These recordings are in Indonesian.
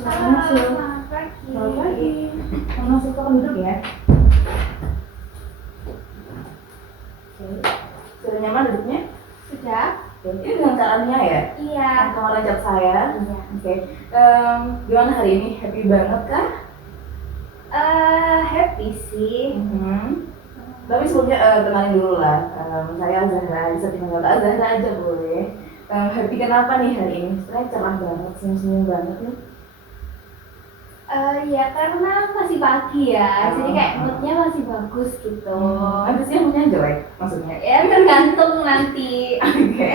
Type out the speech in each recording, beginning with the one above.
silakan Halo, masuk. selamat pagi. Selamat pagi. Masuk, silakan duduk ya. Oke. Sudah nyaman duduknya? Sudah? Oke. Ini dengan caranya ya? Iya. Kamar cat saya. Iya. Oke. Gimana hari ini? Happy banget kah? Happy sih. Tapi sebelumnya kenalin dulu lah. Saya Zahra, bisa dipanggil Kak Zahra aja boleh. Happy kenapa nih hari ini? Sebenarnya cerah banget, senyum-senyum banget nih. Ya karena masih pagi ya, jadi kayak moodnya masih bagus gitu. Nanti siang moodnya jelek maksudnya? Ya tergantung nanti. Oke.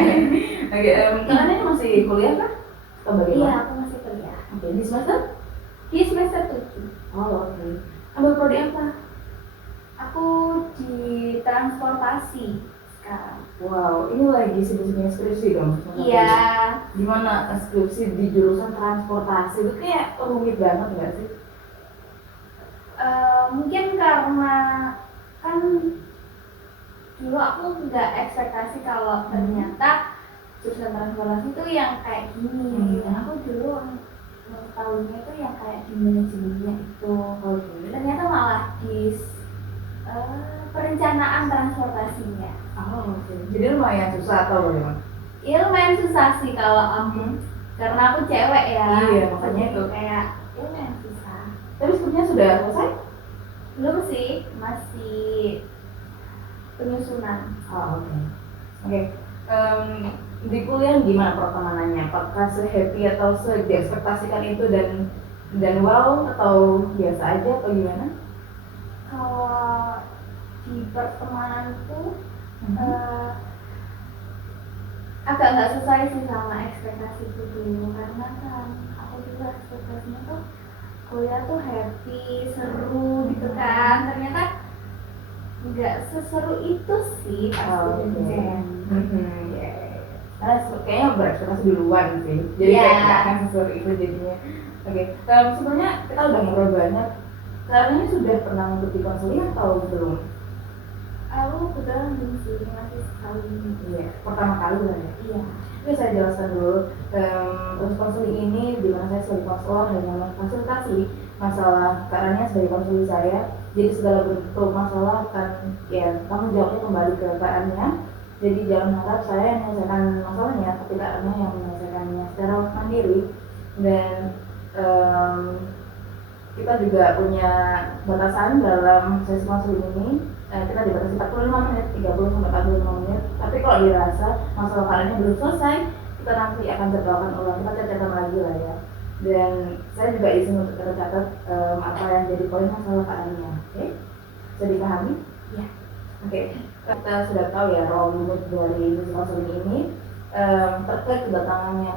Kalian ini masih kuliah kah? Atau bagaimana? Iya, aku masih kuliah. Oke, di semester? Di semester 7. Oh, oke. Ambil prodi apa? Aku di transportasi sekarang. Wow, ini lagi sibuk-sibuknya skripsi dong? Iya. Gimana skripsi di jurusan transportasi itu kayak rumit banget nggak sih? Mungkin karena kan dulu aku nggak ekspektasi kalau ternyata jurusan transportasi itu yang kayak gini. Aku dulu tahunya itu yang kayak di manajemennya itu. Ternyata malah di perencanaan transportasinya. Oh, oke. Jadi lumayan susah atau bagaimana? Ya lumayan susah sih kalau aku, karena aku cewek ya. Iya, makanya itu. Kayak ya lumayan susah. Tapi skripsinya sudah selesai? Belum sih, masih penyusunan. Oh, oke. Oke. Di kuliah gimana pertemanannya? Apakah se-happy atau se-diekspektasikan itu dan wow atau biasa aja atau gimana? Kalau di pertemananku agak nggak sesuai sih sama ekspektasiku dulu, karena kan aku juga ekspektasinya tuh kuliah tuh happy, seru gitu kan. Ternyata nggak seseru itu sih pas udah ujian. Karena kayaknya berekspektasi duluan sih, jadi kayak nggak akan seseru itu jadinya. Oke, sebenarnya kita udah ngobrol banyak. Sekarang ini sudah pernah mengikuti konseling atau belum? Aku kebetulan belum sih, masih sekali ini. Iya, pertama kali lah ya? Iya. Ini saya jelaskan dulu, untuk konseling ini di mana saya sebagai konselor hanya memfasilitasi masalah karena sebagai konseling saya. Jadi segala bentuk masalah akan ya tanggung jawabnya kembali ke KR-nya. Jadi jangan harap saya yang menyelesaikan masalahnya, tapi KR-nya yang menyelesaikannya secara mandiri. Dan kita juga punya batasan dalam sesi konseling ini. Kita dibatasi 45 menit, 30 sampai 45 menit. Tapi kalau dirasa masalah KR-nya belum selesai, kita nanti akan jadwalkan ulang, kita catatkan lagi lah ya. Dan saya juga izin untuk kita catat apa yang jadi poin masalah KR-nya. Oke? Bisa dipahami? Ya. Oke. Kita sudah tahu ya role limit dari sesi konseling ini. Terkait kedatangannya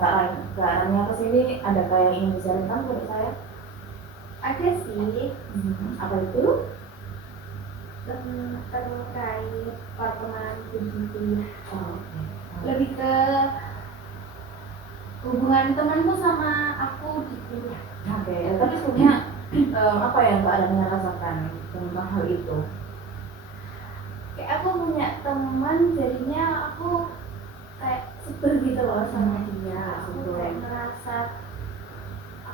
KR-nya ke sini, adakah yang ingin disarankan kepada saya? Ada sih. Apa itu? Terkait pertemanan begitu. Oh, okay. Lebih ke hubungan temanmu sama aku gitu. Oke, tapi sebenarnya apa yang Kak Adanya rasakan tentang hal itu? Kayak aku punya teman, jadinya aku kayak sebel gitu loh sama dia. Aku kayak merasa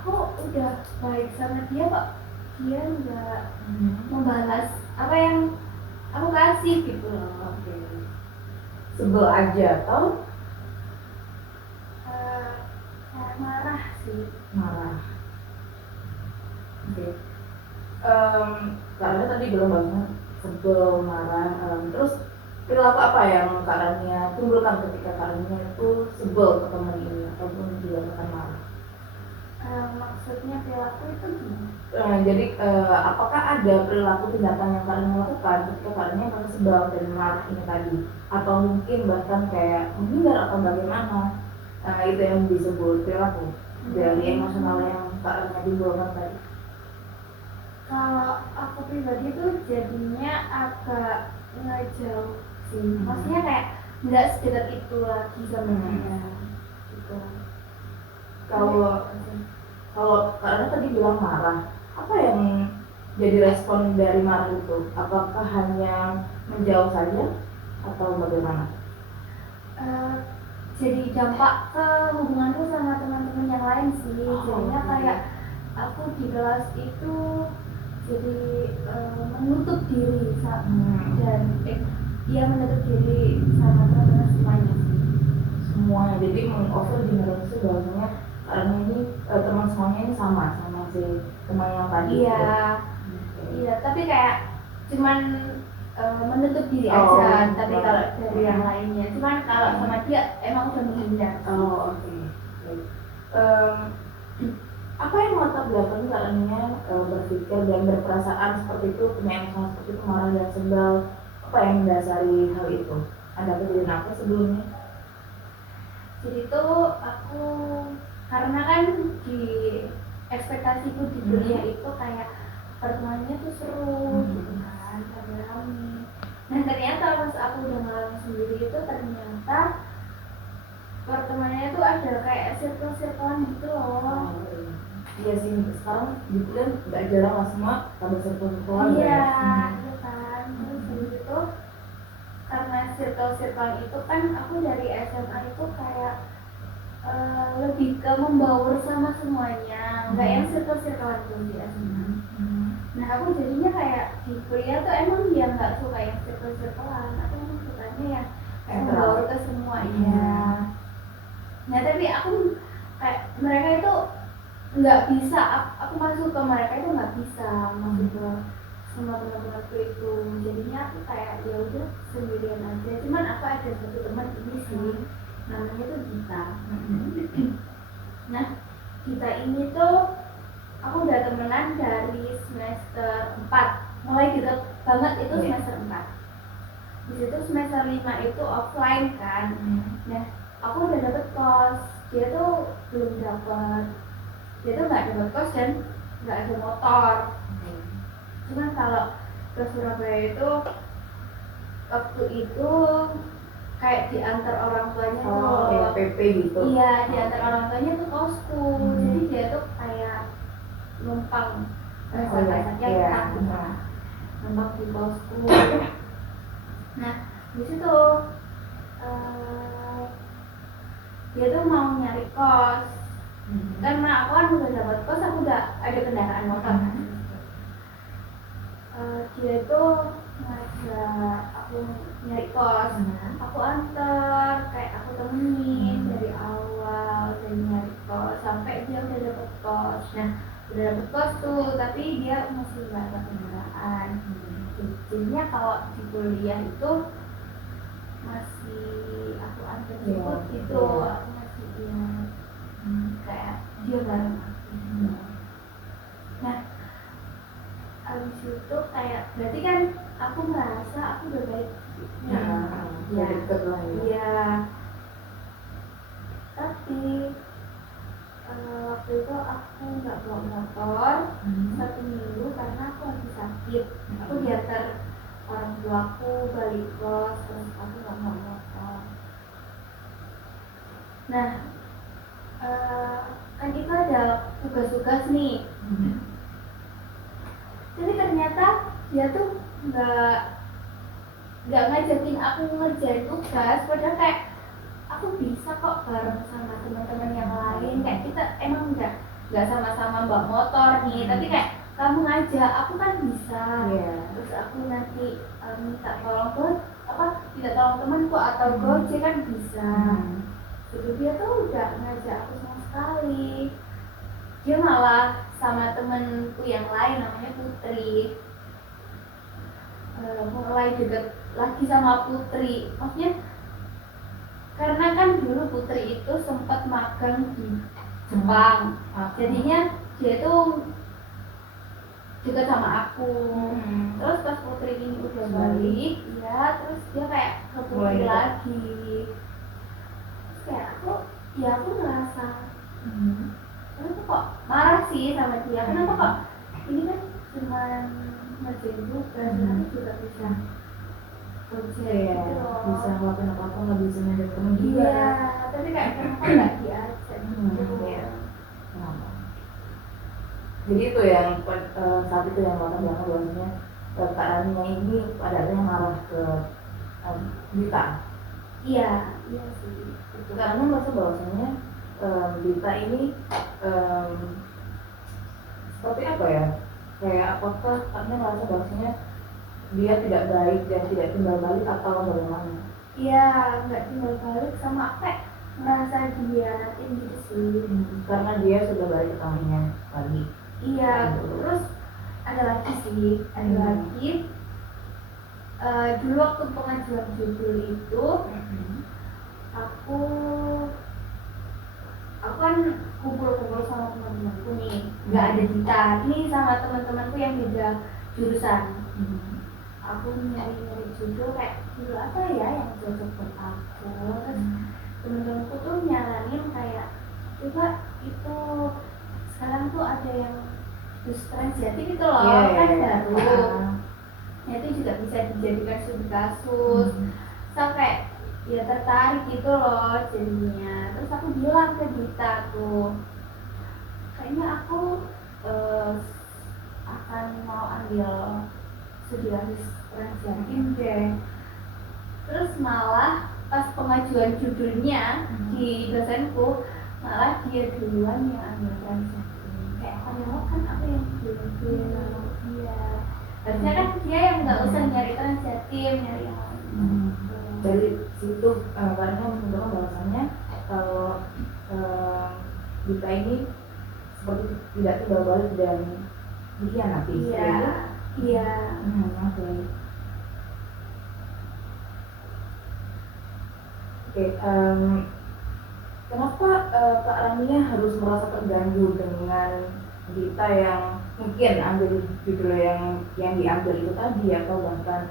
aku udah baik sama dia kok dia nggak membalas apa yang aku kasih gitu loh. Oke. Sebel aja atau? Marah sih. Marah. Oke. Karena tadi belum banget sebel, marah. Terus perilaku apa yang Karanya timbulkan ketika Karanya itu sebel ke teman ini ataupun dia akan marah? Maksudnya perilaku itu gimana? Jadi apakah ada perilaku tindakan yang kalian lakukan ketika kalian merasa sebel dan marah ini tadi, atau mungkin bahkan kayak menghindar atau bagaimana? Itu yang disebut perilaku dari emosional yang kalian timbulkan tadi. Kalau aku pribadi tuh jadinya agak ngejauh sih. Maksudnya kayak nggak sedekat itu lagi sama dia gitu. Kalau karena tadi bilang marah, apa yang jadi respon dari marah itu? Apakah hanya menjauh saja atau bagaimana? Jadi dampak ke hubunganku sama teman-teman yang lain sih. Jadinya kayak aku di kelas itu jadi menutup diri dan dia menutup diri sama teman-teman semuanya sih. Semuanya, jadi meng-offer generasi bahwasanya karena ini teman semuanya ini sama si teman yang tadi. Iya, tapi kayak cuman menutup diri aja, tapi kalau dari yang lainnya, cuman kalau sama dia emang udah menghindar. Oke. Apa yang latar belakang karena berpikir dan berperasaan seperti itu, punya emosi seperti itu, marah dan sebel, apa yang mendasari hal itu? Ada kejadian apa sebelumnya? Jadi itu aku karena kan di ekspektasiku di kuliah itu kayak pertemuannya tuh seru gitu kan, rame-rame. Nah ternyata pas aku udah ngalamin sendiri itu ternyata pertemuannya tuh ada kayak circle-circlean gitu loh. Iya sih, sekarang di kuliah nggak jarang lah semua pada circle-circlean. Iya, iya kan. Terus habis itu karena circle-circlean itu kan aku dari SMA itu kayak lebih ke membaur sama semuanya, nggak yang circle-circlean tuh di SMA. Nah aku jadinya kayak di kuliah tuh emang dia nggak suka yang circle-circlean, aku emang sukanya yang kayak membaur ke semuanya. Nah tapi aku kayak mereka itu nggak bisa, aku masuk ke mereka itu nggak bisa masuk ke sama teman-temanku itu, jadinya aku kayak ya udah sendirian aja. Cuman aku ada satu teman ini sih, namanya tuh Gita. Nah Gita ini tuh aku udah temenan dari semester 4, mulai deket banget itu semester 4. Di situ semester 5 itu offline kan. Nah aku udah dapet kos, dia tuh belum dapet, dia tuh nggak dapet kos dan nggak ada motor. Cuman kalau ke Surabaya itu waktu itu kayak diantar orang tuanya tuh. Kayak PP gitu. Iya, diantar orang tuanya tuh kosku. Jadi dia tuh kayak numpang numpang di kosku. Nah di situ dia tuh mau nyari kos. Karena aku kan udah dapat kos, aku udah ada kendaraan motor kan. Dia tuh ngajak aku nyari kos, aku antar, kayak aku temenin dari awal dari nyari kos sampai dia udah dapet kos. Nah udah dapet kos tuh, tapi dia masih nggak ada kendaraan. Jadinya kalau di kuliah itu masih aku antar jemput gitu, aku masih kayak dia bareng aku. Nah abis itu kayak berarti kan aku merasa aku udah baik. Ya deket lah ya. Iya. Tapi waktu itu aku nggak bawa motor 1 minggu karena aku lagi sakit. Aku diantar orang tuaku balik kos, terus aku nggak bawa motor. Nah kan itu ada tugas-tugas nih. Jadi ternyata dia tuh nggak ngajakin aku ngerjain tugas, padahal kayak aku bisa kok bareng sama teman-teman yang lain. Kayak kita emang nggak sama-sama bawa motor nih, tapi kayak kamu ngajak aku kan bisa. Terus aku nanti minta tolong tolong temanku atau Gojek kan bisa. Jadi dia tuh udah ngajak aku sama sekali. Dia malah sama temenku yang lain namanya Putri mulai deket lagi sama Putri. Maksudnya karena kan dulu Putri itu sempat magang di Jepang, jadinya dia tuh deket sama aku. Terus pas Putri ini udah balik, ya terus dia kayak ke Putri lagi. Terus kayak aku ngerasa kenapa kok marah sih sama dia, kenapa kok ini kan cuma ngerjain tugas, tapi juga bisa kerja gitu loh, bisa ngelakuin apa-apa, nggak bisa ngajak temen juga. Iya, tapi kayak kenapa nggak diajak gitu. Kenapa? Jadi itu yang saat itu yang latar belakang bahwasanya Kak Rania ini pada akhirnya marah ke Dita. Iya sih. Karena merasa bahwasanya Dita ini seperti apa ya, kayak apakah Anda merasa bahwasanya dia tidak baik dan tidak timbal balik atau bagaimana? Iya, nggak timbal balik sama kayak merasa dihianatin gitu sih. Karena dia sudah balik ke kamarnya lagi. Iya, terus ada lagi sih, ada lagi dulu waktu pengajuan judul itu aku kan kumpul-kumpul sama teman-temanku nih, nggak ada Dita nih sama teman-temanku yang beda jurusan. Aku nyari-nyari judul kayak judul apa ya yang cocok buat aku. Terus temen-temenku tuh nyaranin kayak coba itu sekarang tuh ada yang jus transjatim itu loh, kan baru. Itu juga bisa dijadikan studi kasus. Sampai ya tertarik gitu loh jadinya. Terus aku bilang ke Dita tuh, kayaknya aku akan mau ambil studi kasus transjatim deh. Terus malah pas pengajuan judulnya di dosenku, malah dia duluan yang ambil transjatim. Kayak padahal kan aku yang duluan dia. Harusnya kan dia yang nggak usah nyari transjatim, nyari yang lain. Dari situ karena menunjukkan bahwasannya kalau Dita ini seperti tidak timbal balik dan dikhianati. Iya. Oke, kenapa Kak Rania harus merasa terganggu dengan Dita yang mungkin ambil judul yang diambil itu tadi, atau bahkan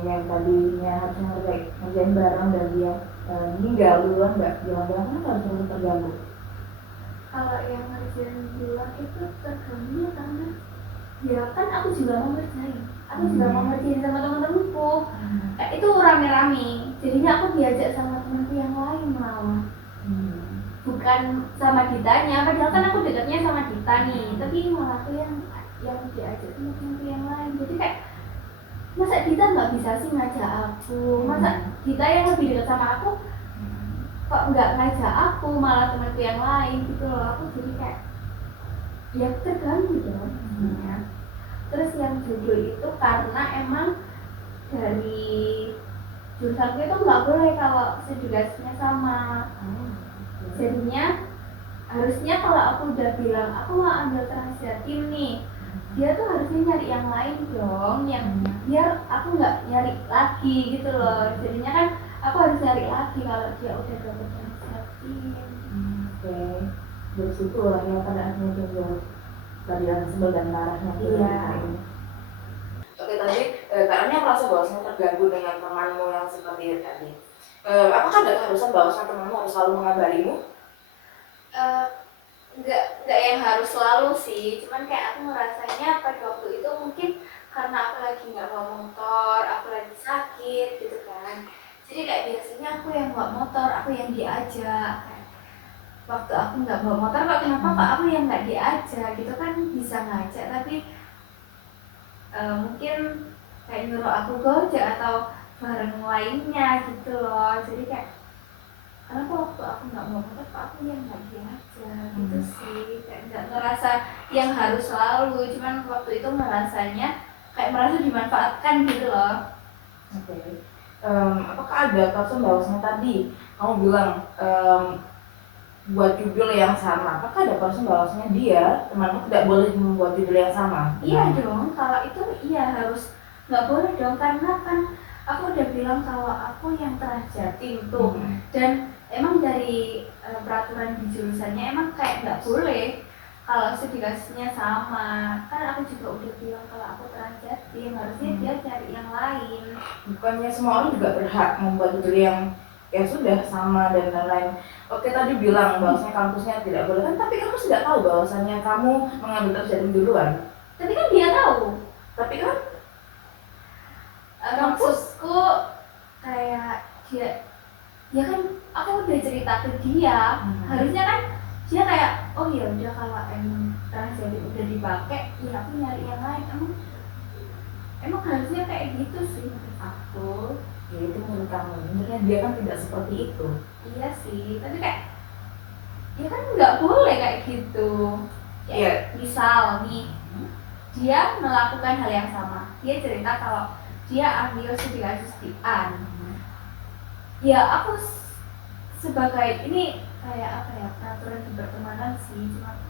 yang tadinya harusnya ngerjain bareng dan dia meninggal duluan, nggak jalan-jalan, kenapa harus merasa terganggu? Kalau yang ngerjain duluan itu terganggu karena ya kan aku juga mau ngerjain, sama teman-temanku. Itu rame-rame, jadinya aku diajak sama temanku yang lain malah. Bukan sama Ditanya, padahal kan aku dekatnya sama Dita nih, tapi malah aku yang diajak sama temanku yang lain. Jadi kayak masa Dita nggak bisa sih ngajak aku, masa Dita yang lebih dekat sama aku kok nggak ngajak aku, malah temanku yang lain gitu loh. Aku jadi kayak ya terganggu dong. Terus yang judul itu karena emang dari jurusanku itu nggak boleh kalau studi-kasusnya sama. Jadinya harusnya kalau aku udah bilang aku mau ambil transjatim nih, dia tuh harusnya nyari yang lain dong, yang biar aku nggak nyari lagi gitu loh. Jadinya kan aku harus nyari lagi kalau dia udah dapet transjatim. Oke, dari situ lah yang pada akhirnya juga tadi yang sebel dan marahnya. Ini. Oke, tadi karena merasa bahwasanya terganggu dengan temanmu yang seperti itu tadi. Apakah ada keharusan bahwasanya temanmu harus selalu mengabarimu? Enggak yang harus selalu sih, cuman kayak aku ngerasanya pada waktu itu mungkin karena aku lagi nggak bawa motor, aku lagi sakit gitu kan. Jadi kayak biasanya aku yang bawa motor, aku yang diajak. Waktu aku nggak bawa motor, kok kenapa Pak aku yang nggak diajak gitu kan, bisa ngajak tapi mungkin kayak nyuruh aku gojek atau bareng lainnya gitu loh. Jadi kayak kenapa waktu aku nggak bawa motor, Pak aku yang nggak diajak gitu sih. Kayak nggak ngerasa yang harus selalu, cuman waktu itu ngerasanya kayak merasa dimanfaatkan gitu loh. Oke. Apakah ada persen bahwasanya tadi kamu bilang buat judul yang sama, apakah ada persen bahwasanya dia temanmu tidak boleh membuat judul yang sama? Iya dong, kalau itu iya harus nggak boleh dong, karena kan aku udah bilang kalau aku yang transjatim tuh. Dan emang dari peraturan di jurusannya emang kayak nggak boleh kalau studi kasusnya sama. Kan aku juga udah bilang kalau aku transjatim, harusnya dia cari yang lain. Bukannya semua orang juga berhak membuat judul yang sudah sama dan lain-lain. Oke, tadi bilang bahwasanya kampusnya tidak boleh kan, tapi kamu sudah tahu bahwasanya kamu mengambil transjatim duluan. Tapi kan dia tahu. Tapi kan kampusku kayak dia kan aku udah cerita ke dia. Harusnya kan dia kayak oh ya udah kalau emang transjatim udah dipakai ya aku nyari yang lain. Emang harusnya kayak gitu sih menurut aku. Ya itu menurut kamu, sebenarnya dia kan tidak seperti itu. Iya sih, tapi kayak ya kan nggak boleh kayak gitu. Iya. Misal nih, dia melakukan hal yang sama. Dia cerita kalau dia ambil studi kasus di A. Ya aku sebagai ini kayak apa ya, peraturan di pertemanan sih, cuma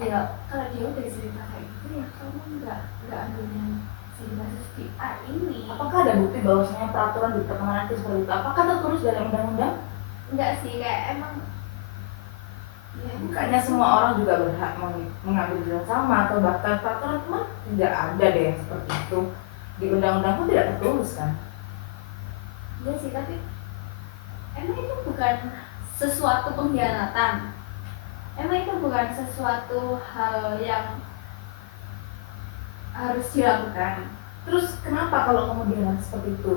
ya kalau dia udah cerita kayak gitu ya kamu nggak ambil yang studi kasus di A ini. Apakah ada bukti bahwasanya peraturan di pertemanan itu seperti itu? Apakah tertulis dalam undang-undang? Enggak sih, kayak emang ya, Bukannya semua orang juga berhak mengambil hal yang sama, atau bahkan peraturan teman tidak ada deh yang seperti itu. Di undang-undang pun tidak tertulis kan? iya sih, tapi emang itu bukan sesuatu pengkhianatan. Emang itu bukan sesuatu hal yang harus dilakukan. Terus kenapa kalau kamu dikhianati seperti itu?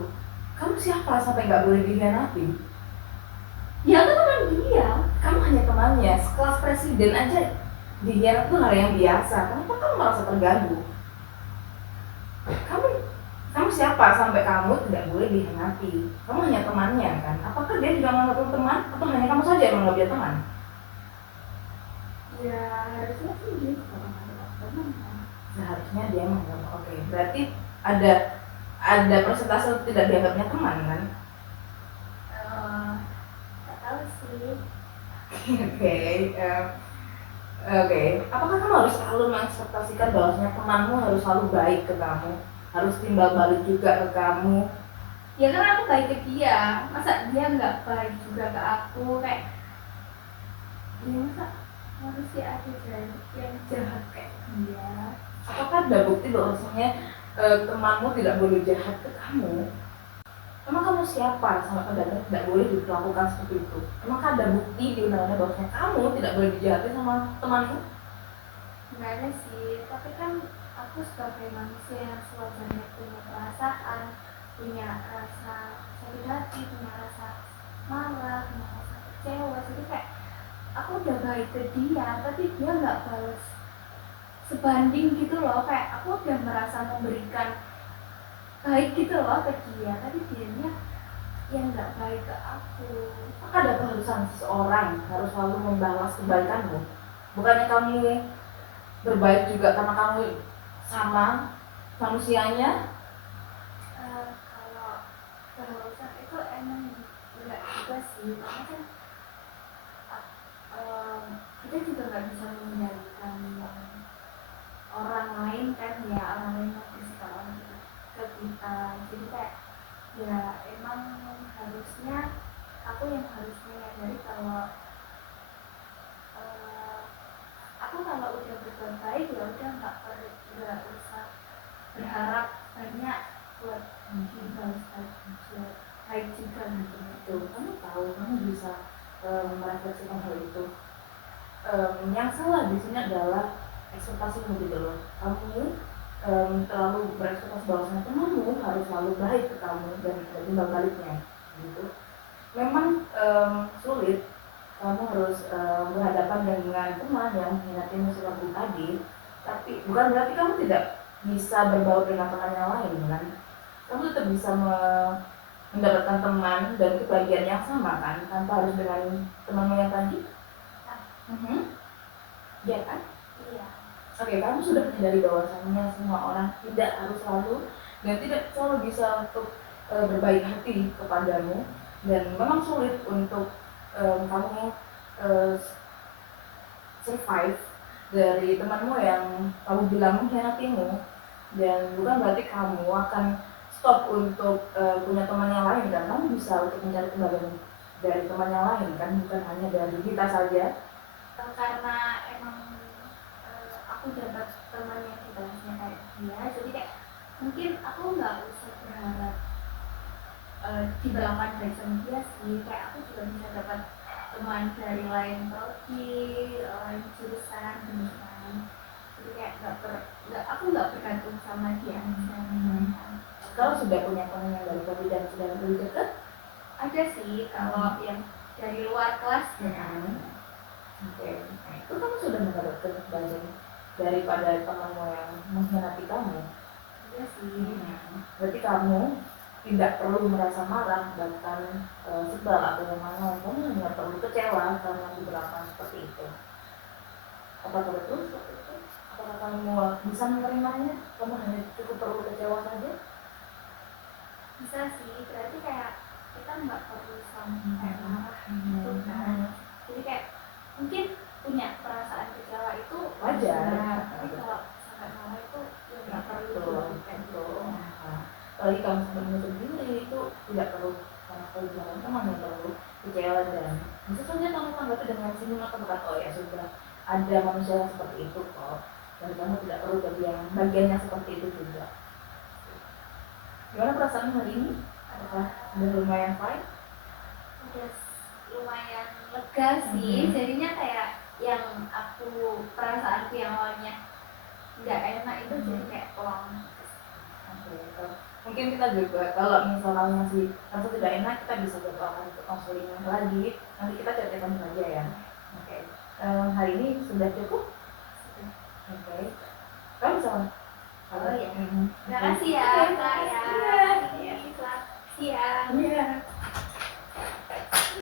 Kamu siapa sampai nggak boleh dikhianati? Ya aku teman dia. Kamu hanya temannya, sekelas presiden aja dikhianati itu hal yang biasa. Kenapa kamu merasa terganggu? Kamu siapa sampai kamu tidak boleh dikhianati? Kamu hanya temannya kan? Apakah dia juga menganggap teman? Atau hanya kamu saja yang menganggap dia teman? Ya harusnya sih gitu teman kan. Seharusnya dia menganggap, oke. Berarti ada persentase tidak dianggapnya teman kan? Nggak tahu sih. Oke. Apakah kamu harus selalu mengekspektasikan bahwasanya temanmu harus selalu baik ke kamu, harus timbal balik juga ke kamu? Ya kan aku baik ke dia, masa dia nggak baik juga ke aku, kayak ya masa manusia ada yang jahat kayak dia. Apakah ada bukti bahwasanya temanmu tidak boleh jahat ke kamu? Emang kamu siapa sama pada tidak boleh diperlakukan seperti itu? Emang ada bukti di undang-undang bahwasanya kamu tidak boleh dijahati sama temanmu? Nggak ada sih, tapi kan aku sebagai manusia yang sewajarnya punya perasaan, punya rasa sakit hati, punya rasa marah, punya rasa kecewa. Jadi kayak aku udah baik ke dia, tapi dia nggak balas sebanding gitu loh. Kayak aku udah merasa memberikan baik gitu loh ke dia, tapi dianya yang nggak baik ke aku. Apakah ada keharusan seseorang harus selalu membalas kebaikanmu? Bukannya kamu berbaik juga karena kamu sama manusianya? Kalau keharusan itu emang nggak juga sih, karena kan kita juga nggak bisa mengendalikan orang lain kan ya, orang lain yang bersikap ke kita. Jadi kayak ya emang harusnya aku yang harus menyadari kalau aku kalau udah berbuat baik ya udah nggak usah berharap banyak buat dibalas baik juga gitu. Tuh, kamu tahu, kamu bisa merefleksikan hal itu. Yang salah di sini adalah ekspektasimu gitu loh. Kamu terlalu berekspektasi bahwasanya temanmu harus selalu baik ke kamu dan timbal baliknya gitu. Memang sulit, kamu harus berhadapan dengan teman yang mengkhianatimu seperti tadi, tapi bukan berarti kamu tidak bisa berbaur dengan teman yang lain kan. Kamu tetap bisa mendapatkan teman dan kebahagiaan yang sama kan, tanpa harus dengan temanmu yang tadi. Iya kan? Iya. Oke, kamu sudah menyadari bahwasannya semua orang tidak harus selalu dan tidak selalu bisa untuk berbaik hati kepadamu, dan memang sulit untuk kamu survive dari temanmu yang kamu bilang mengkhianatimu, dan bukan berarti kamu akan stop untuk punya teman yang lain kan. Kamu bisa untuk mencari kebahagiaan dari teman yang lain kan, bukan hanya dari kita saja. Karena emang aku dapat teman yang dibahasnya kayak dia, jadi kayak mungkin aku nggak usah berharap diberlakukan baik sama dia sih. Kayak aku juga bisa dapat teman dari lain prodi, lain jurusan beneran. Jadi kayak aku nggak bergantung sama dia aja. Kalau sudah punya teman yang dari prodi dan sudah lebih dekat? Ada sih, kalau yang dari luar kelas Oke, nah itu kamu sudah mendapatkan kebahagiaan daripada temanmu yang mengkhianati kamu. Iya sih. Berarti kamu tidak perlu merasa marah, bahkan sebal atau yang mana. Kamu hanya perlu kecewa karena diberlakukan seperti itu. Apakah betul seperti itu? Apakah kamu bisa menerimanya? Kamu hanya cukup perlu kecewa saja? Bisa sih, berarti kayak kita nggak perlu sampai marah gitu kan. Jadi kayak mungkin punya perasaan kecewa itu Wajar. tapi kalau sampai marah itu ya nggak perlu Betul, kan. betul. Apalagi kamu sampai menutup diri itu tidak perlu sama sekali jangan kamu hanya perlu kecewa dan bisa saja kamu tanggapi dengan senyum atau berkata oh ya sudah ada manusia yang seperti itu kok dan kamu tidak perlu jadi yang bagiannya seperti itu juga. Gimana perasaan hari ini? Apakah sudah lumayan fine? Udah lumayan lega sih, jadinya kayak yang aku perasaanku yang awalnya nggak enak itu jadi kayak plong. Oke, mungkin kita juga kalau misalnya masih merasa tidak enak kita bisa jadwalkan untuk konseling lagi, nanti kita chat-chatan saja ya. Oke. Hari ini sudah cukup? Oke. Kamu bisa? Oh iya. Terima Terima kasih ya Kak ya.